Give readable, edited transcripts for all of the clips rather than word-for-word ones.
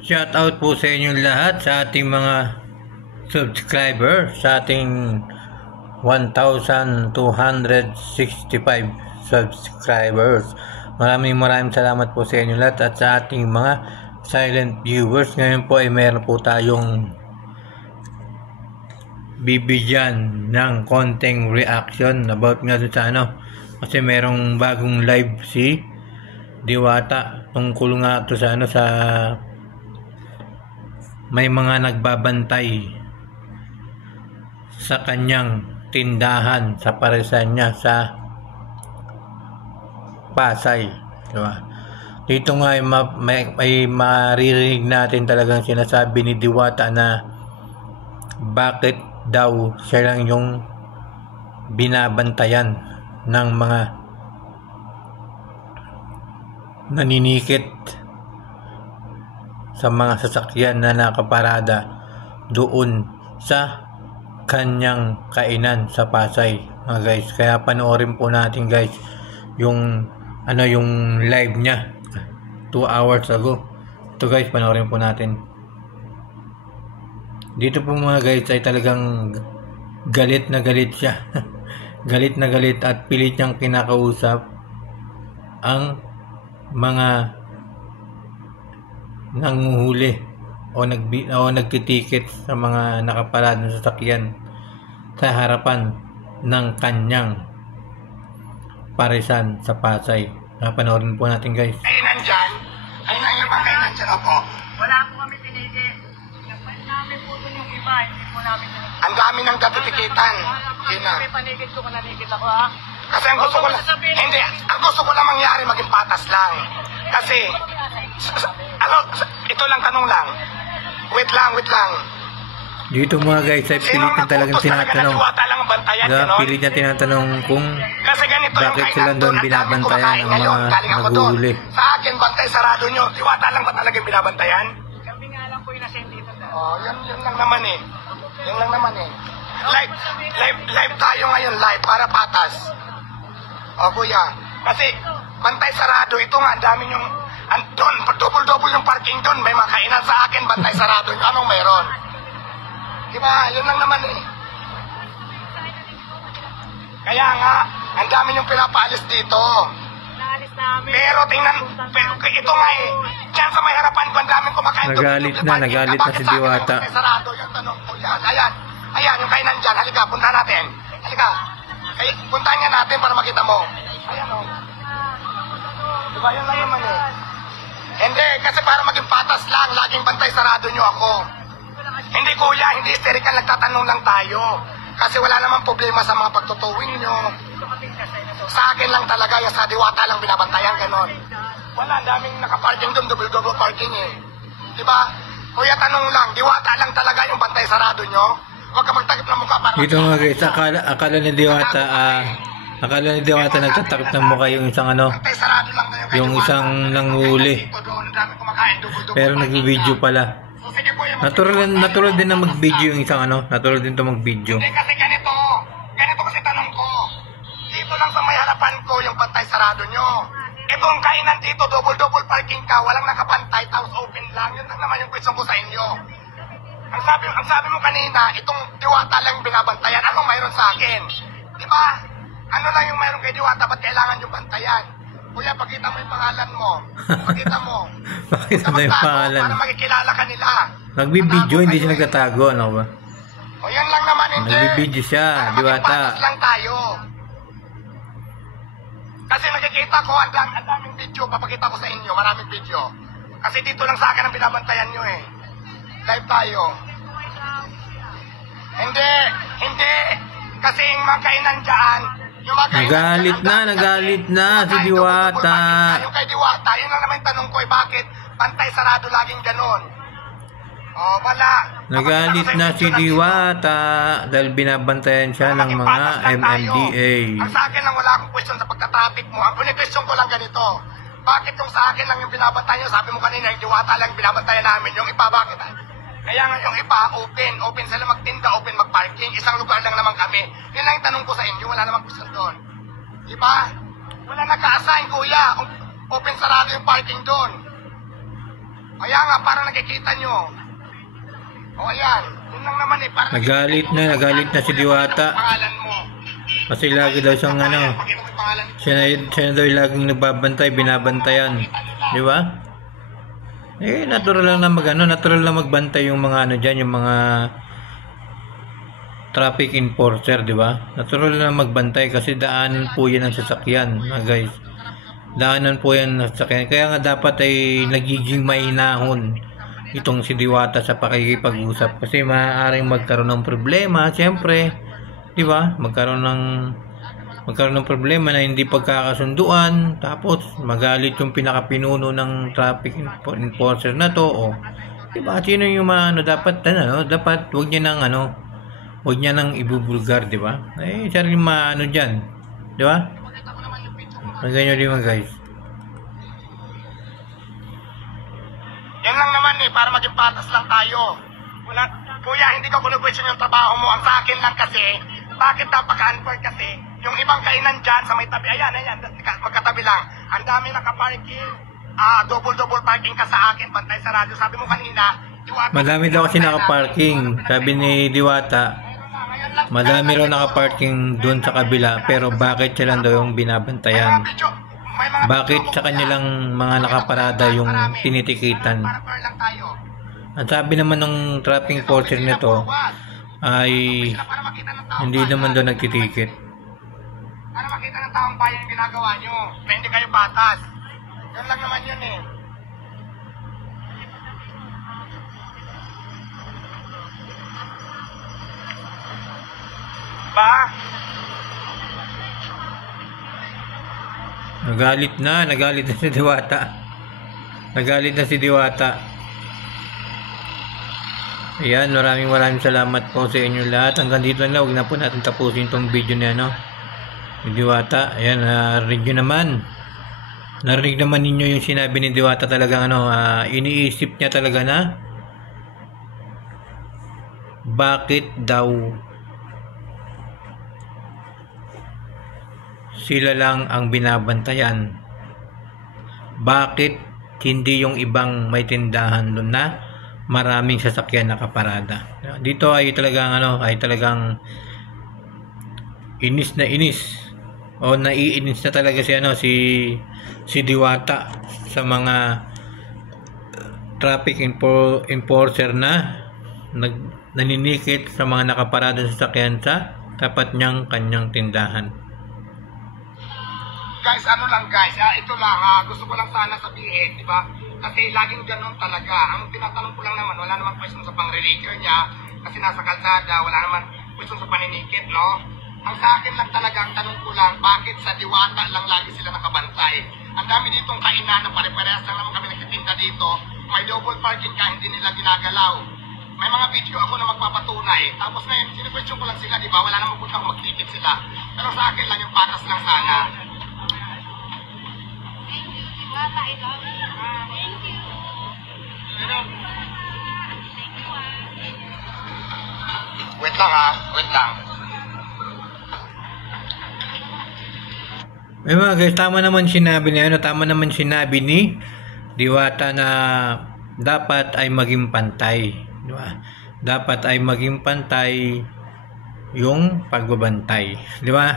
Shout out po sa inyong lahat, sa ating mga subscriber, sa ating 1,265 subscribers. Maraming salamat po sa inyong lahat at sa ating mga silent viewers. Ngayon po ay meron po tayong bibigyan ng konting reaction about nga sa kasi merong bagong live si Diwata tungkol nga to sa sa may mga nagbabantay sa kanyang tindahan sa paresan niya sa Pasay, diba? Dito nga may maririnig natin talagang sinasabi ni Diwata na bakit daw siya lang yung binabantayan ng mga naninikit sa mga sasakyan na nakaparada doon sa kanyang kainan sa Pasay, mga guys. Kaya panoorin po natin, guys, yung yung live niya 2 hours ago. Ito, guys, panoorin po natin. Dito po, mga guys, ay talagang galit na galit siya. Galit na galit at pilit niyang kinakausap ang mga nanguhuli o nagtitiket sa mga nakaparada ng sasakyan sa harapan ng kanyang paresan sa Pasay. Napanoorin po natin, guys. Ay, nandyan? Ay, nandyan ako. Wala po kami pinili. Napan namin po dun yung iba, hindi po namin pinili. Ang dami ng datitikitan. Yun na. May panigid ko, mananigid ako, ha? Kasi ang gusto ko lang, hindi, ang gusto ko lang mangyari maging patas lang. Kasi, ito lang, tanong lang. Wait lang. Dito, mga guys, ay pilit niya talagang tinatanong. Pilit niya tinatanong kung bakit sila doon binabantayan ang mga naguhuli. Sa akin, bantay sarado nyo. Diwata lang ba talagang binabantayan? Kami nga lang po yung nasendito. Oh, yun lang naman eh. Yun lang naman eh. Live tayo ngayon, live, para patas. O, kuya. Kasi, bantay sarado, ito nga, ang dami yung, doon, double yung parking doon, may makainan sa akin, bantay sarado, anong meron? Diba, yun lang naman eh. Kaya nga, ang dami yung pinapaalis dito. Naalis namin. Pero tingnan, ito nga eh, dyan sa may harapan ko, ang daming kumakain. Nagalit na si Diwata. Bantay sarado, yung tanong ko yan, ayan, yung kainan dyan, halika, punta natin. Halika, puntahan nga natin para makita mo. Ayan o. Diba, yun lang naman eh. Hindi, kasi para maging patas lang, laging bantay sarado nyo ako. Hindi, kuya, hindi hysterical, nagtatanong lang tayo. Kasi wala namang problema sa mga pagtutuwing nyo. Sa akin lang talaga, yung sa Diwata lang binabantayan, ganon. Wala, daming nakaparking doon, double parking eh. Diba? Kuya, tanong lang, Diwata lang talaga yung bantay sarado nyo? Huwag ka magtakip ng mukha para... Dito, mga guys, akala ni Diwata nagtatakip ng mukha yung isang yung isang nanghuli. Pero nagbibideo pala. Natural din na mag-video yung isang natural din to mag-video. Kasi ganito kasi tanong ko. Dito lang sa may harapan ko yung bantay sarado nyo. Itong kainan dito, double parking ka, walang nakapantay, tapos open lang. Yun lang naman yung question ko sa inyo. Ang sabi mo kanina, itong Diwata lang binabantayan. Anong mayroon sa akin? Di ba? Ano lang yung mayroon kay Diwata, ba't kailangan yung bantayan? Kuya, pakita mo yung pangalan mo. Pakita mo. Pakita mo yung pangalan. Para makikilala ka nila. Nagbibideo, hindi siya nagtatago, ano ba? O yan lang naman, hindi. Nagbibideo siya, Diwata. Patas lang tayo. Kasi nakikita ko, ang daming video, papakita ko sa inyo, maraming video. Kasi dito lang sa akin ang binabantayan nyo eh. Live tayo. Hindi. Kasi yung mga kainan dyan, Nagalit na si Diwata. Yung kay Diwata, yun lang naman yung tanong ko eh, bakit bantay sarado laging ganon? Oh, wala. Nagalit na si Diwata dahil binabantayan siya ng mga MMDA. Ang sa akin lang, wala akong question sa pagka-traffic mo. Ang question ko lang ganito, bakit yung sa akin lang yung binabantayan nyo? Sabi mo kanina, yung Diwata lang binabantayan namin. Yung iba, bakit? Kaya nga yung iba, open sila magtinda, open magparking. Isang lugar lang naman kami. Yun lang yung tanong ko sa inyo, wala namang question doon. Diba? Wala nagka-assign, kuya. Open sarado yung parking doon. Kaya nga, para nakikita nyo. O ayan, yun lang naman eh. Para Nagalit na si Diwata. pangalan mo. Kasi lagi daw siyang ano, Pakita mo yung pangalan. siya daw yung laging nagbabantay, binabantayan. Di ba? Eh, natural lang na natural lang magbantay yung mga ano dyan, yung mga traffic enforcer, di ba? Natural lang magbantay kasi daanan po yan ang sasakyan, mga guys. Daanan po yan ang sasakyan. Kaya nga dapat ay nagiging mahinahon itong si Diwata sa pakikipag-usap kasi maaaring magkaroon ng problema, siyempre, di ba? Magkaroon ng problema na hindi pagkakasunduan, tapos magalit yung pinakapinuno ng traffic enforcer na to, o di ba? Sino yung dapat huwag niya nang ibubulgar, di ba? Eh, siya rin diyan, di ba? Ganyan din mga guys. Yan lang naman eh, para maging patas lang tayo. Wala, kuya, hindi ko kunu-question yung trabaho mo. Ang sa akin lang kasi, bakit napaka-unfair kasi, yung ibang kainan dyan sa may tabi, ayan, magkatabi lang. Ang dami nakaparking, double parking ka sa akin, pantay sa radyo. Sabi mo kanina, Diwata. Madami daw kasi nakaparking. Sabi ni Diwata, madami raw nakaparking doon sa kabila, pero bakit sila daw yung binabantayan? Bakit sa kanilang mga nakaparada yung tinitikitan? Ang sabi naman ng traffic enforcer nito ay hindi naman daw nagtitikit. Para makita ng taong bayan yung ginagawa nyo. Kaya hindi kayo patas. Yan lang naman yun eh. Ba? Nagalit na si Diwata. Nagalit na si Diwata. Ayan, maraming salamat po sa inyo lahat. Hanggang dito na, huwag na po natin tapusin itong video na ni Diwata. Ayan, narinig naman ninyo yung sinabi ni Diwata, talagang iniisip niya talaga na bakit daw sila lang ang binabantayan. Bakit hindi yung ibang may tindahan doon na maraming sasakyan nakaparada? Dito ay talagang inis na inis, o naiinis na talaga si Diwata sa mga traffic enforcer na naninikit sa mga nakaparada sa sasakyan sa tapat niyang kanyang tindahan. Guys, ito lang gusto ko lang sana sabihin, di ba? Kasi laging ganun talaga. Ang tinatanong ko lang naman, wala namang question sa pang-religion niya, kasi nasa kalsada, wala naman question sa paninikit, no? Ang sa akin lang talaga, ang tanong ko lang, bakit sa Diwata lang lagi sila nakabantay? Ang dami ditong kainan na pare-parehas lang naman kami nagtitinda dito, may double parking ka, hindi nila ginagalaw. May mga video ako na magpapatunay. Tapos ngayon, sinu-question ko lang sila, di ba? Wala namang punta kung magtikit sila. Pero sa akin lang, yung patas lang sana. Wait lang. May mga guys, tama naman sinabi ni Diwata na dapat ay maging pantay, di ba? Dapat ay maging pantay yung pagbabantay, di ba?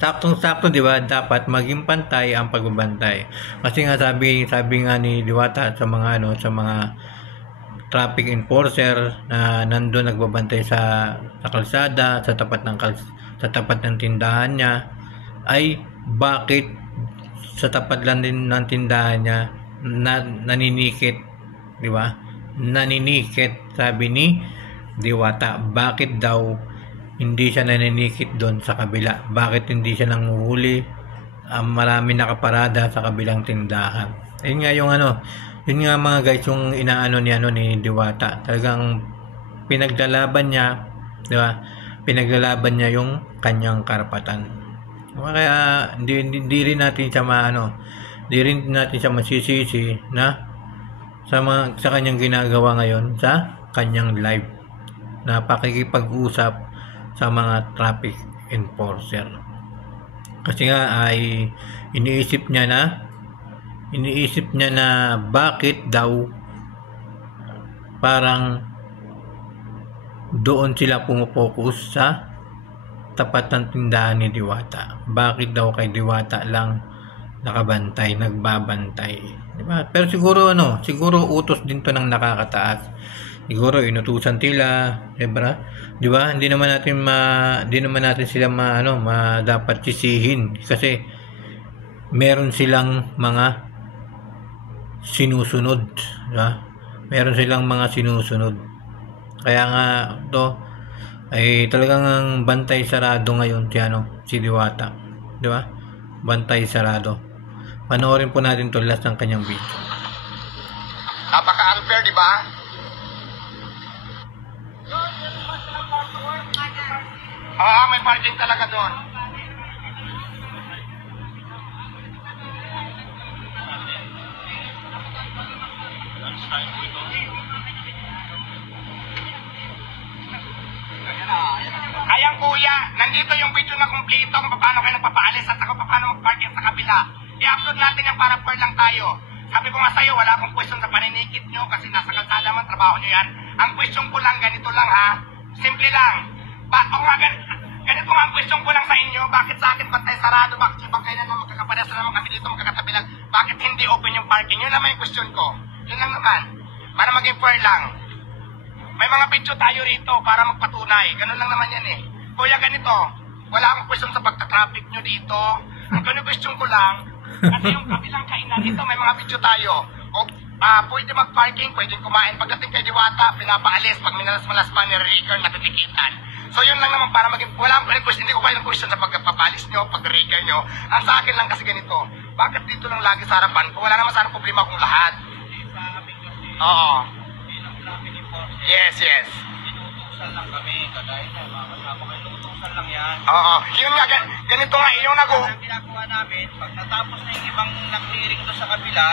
Saktong-sakto, di ba? Dapat maging pantay ang pagbabantay. Kasi nga sabi nga ni Diwata sa mga traffic enforcer na nandoon nagbabantay sa kalsada, sa tapat ng tindahan niya, ay bakit sa tapat lang din ng tindahan niya naninikit, di ba? Naninikit, sabi ni Diwata. Bakit daw hindi siya naninikit doon sa kabila? Bakit hindi siya nanguhuli? Marami nakaparada sa kabilang tindahan. Ayun nga yun nga mga guys, yung ni Diwata. Talagang pinaglalaban niya, di ba? Pinaglalaban niya yung kanyang karapatan. Kaya hindi rin natin siya masisisi na sa kanyang ginagawa ngayon sa kanyang live na pakikipag-usap sa mga traffic enforcer. Kasi nga ay iniisip niya na bakit daw parang doon sila pumupokus sa tapat ng tindahan ni Diwata. Bakit daw kay Diwata lang nakabantay, nagbabantay, di ba? Pero siguro utos din to ng nakakataas. Siguro inutusan sila, di ba? Di ba? Hindi naman natin sila dapat sisihin kasi meron silang mga sinusunod, di ba? Meron silang mga sinusunod. Kaya nga to ay talagang bantay sarado ngayon si Diwata, di ba? Bantay sarado. Panoorin po natin to last ng kanyang video. Napaka-unfair, di ba? Oo, may parking talaga doon. Ayan kuya, nandito yung video na kumpleto kung paano kayo nagpapaalis at kung paano mag-parking sa kabila. I-upload natin yan para fair lang tayo. Sabi ko nga sa'yo, wala akong question sa paninikit nyo kasi nasa kalsada man, trabaho nyo yan. Ang question ko lang, ganito lang ha. Simple lang. Ganito nga ang question ko lang sa inyo. Bakit sa akin bantay sarado? Bakit ibang kailan na magkakaparehas na naman kami dito, magkakatabi lang? Bakit hindi open yung parking? Yun naman yung question ko. Yun lang naman. Para maging fair lang. May mga video tayo rito para magpatunay. Ganun lang naman yan eh. Kuya, ganito. Wala akong question sa pagka-traffic nyo dito. Ang ganun question ko lang, kasi yung kabilang kainan dito, may mga video tayo. Pwede mag-parking, pwede kumain. Pagdating kay Diwata, pinapaalis. Pag minalas-malas pa, nire-record, natitikitan. So yun lang naman para maging, wala akong question. Hindi ko kayo ng question sa pagpapalis nyo, pag-record nyo. Ang sa akin lang kasi ganito. Bakit dito lang lagi sa harapan ko? Wala naman sana problema kung lahat. Oo. Yes. Inutusan lang kami, kagaya na, mga kasama kayo, inutusan lang yan. Oo. Yun nga, ganito nga, yung Ang ginagawa namin, pag natapos na yung ibang nag-clearing doon sa kabila,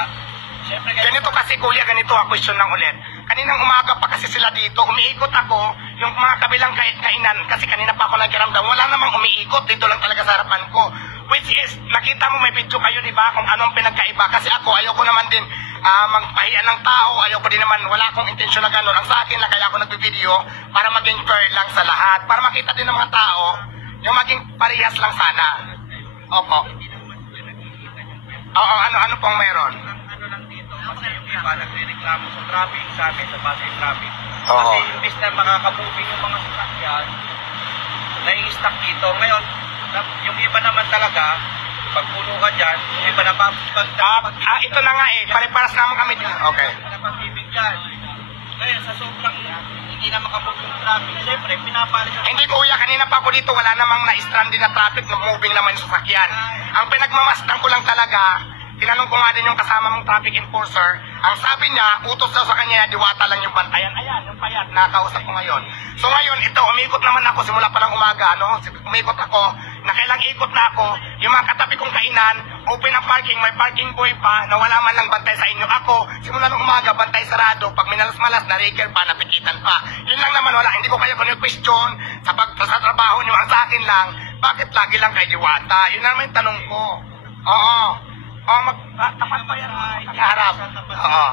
syempre ganito kasi kuya, ganito ang question lang ulit. Kaninang umaga pa kasi sila dito, umiikot ako, yung mga kabilang kainan, kasi kanina pa ako nagkiramdam, wala namang umiikot, dito lang talaga sa harapan ko. Which is, nakita mo may video kayo, di ba, kung anong pinagkaiba. Kasi ako, ayoko naman din magpahiyan ng tao, ayoko din naman, wala akong intensyon na gano'n. Ang sa akin lang, kaya ako nagbe-video, para maging fair lang sa lahat, para makita din ng mga tao, yung maging parehas lang sana. Opo. Oo, ano pong meron? ano lang dito, kasi yung iba nagre-reklamo sa traffic, sa amin, sa Pasay traffic. Oo. Kasi imbis na makakabuting yung mga sasakyan, nai-stuck dito. Ngayon, yung iba naman talaga, pag puno ka dyan, yung iba Ito na nga eh, pare-paras naman kami dyan. Okay. napagbibigyan. Ngayon, sa sobrang hindi na makabuting yung traffic, siyempre, pinapalis ang Hindi kuya, kanina pa ako dito, wala namang na-stranded na traffic, moving naman yung sasakyan. Ang pinagmamasdan ko lang talaga, tinanong ko nga din yung kasama mong traffic enforcer, ang sabi niya, utos daw sa kanya, Diwata lang yung bantayan. Ayan, yung payat, nakausap ko ngayon. So ngayon, ito, umikot naman ako, simula pa ng umaga, no? Umikot ako, nakailang ikot na ako, yung mga katabi kong kainan, open ang parking, may parking boy pa, na wala man lang bantay sa inyo. Ako, simula ng umaga, bantay sarado, pag minalas-malas, na-reker pa, napikitan pa. Yun lang naman, wala, hindi ko kayo question sa trabaho nyo, ang sa akin lang, bakit lagi lang kay Diwata? Yun naman yung tanong ko. Oo. Tapat pa yan, harap. Oo.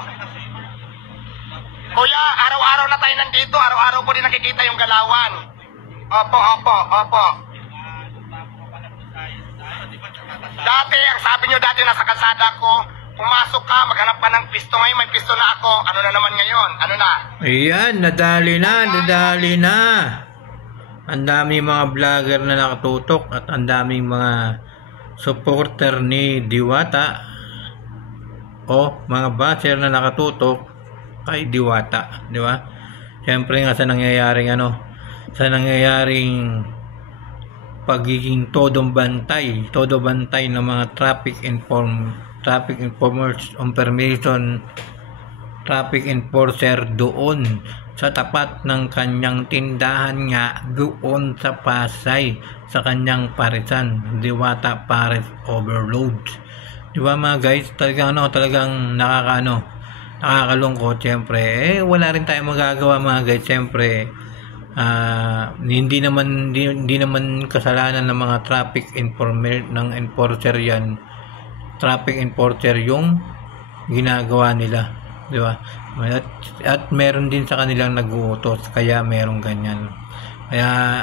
Kuya, araw-araw na tayo nandito, araw-araw ko din nakikita yung galawan. Opo. Dati, ang sabi nyo dati nasa kalsada ko, pumasok ka, maghanap ka ng pisto. Ngayon may pisto na ako. Ano na naman ngayon? Ano na? Ayan, nadali na. Ang daming mga vlogger na nakatutok at ang daming mga supporter ni Diwata o mga basher na nakatutok kay Diwata, di ba? Siyempre nga sa nangyayaring pagiging todo bantay ng mga traffic informers on permission traffic enforcer doon sa tapat ng kanyang tindahan nga doon sa Pasay sa kanyang parisan, Diwata Paris Overload. Di ba mga guys, talagang nakakalungkot. Siyempre, wala rin tayong magagawa mga guys. Siyempre, hindi naman kasalanan ng mga traffic enforcer yan. Traffic enforcer yung ginagawa nila. di ba? At meron din sa kanilang nag-uutos, kaya merong ganyan. Kaya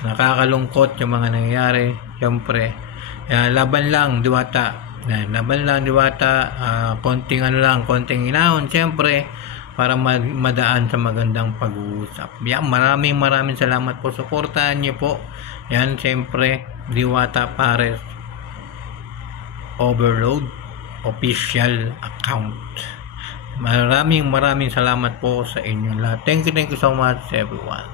nakakalungkot yung mga nangyayari, syempre. Laban lang, Diwata. Laban lang, Diwata. Konting konting inahon, syempre, para madaan sa magandang pag-uusap. Yan, maraming salamat po. Suportahan niyo po. Yan, syempre, Diwata Pares Overload official account. Maraming salamat po sa inyo lahat. Thank you so much everyone.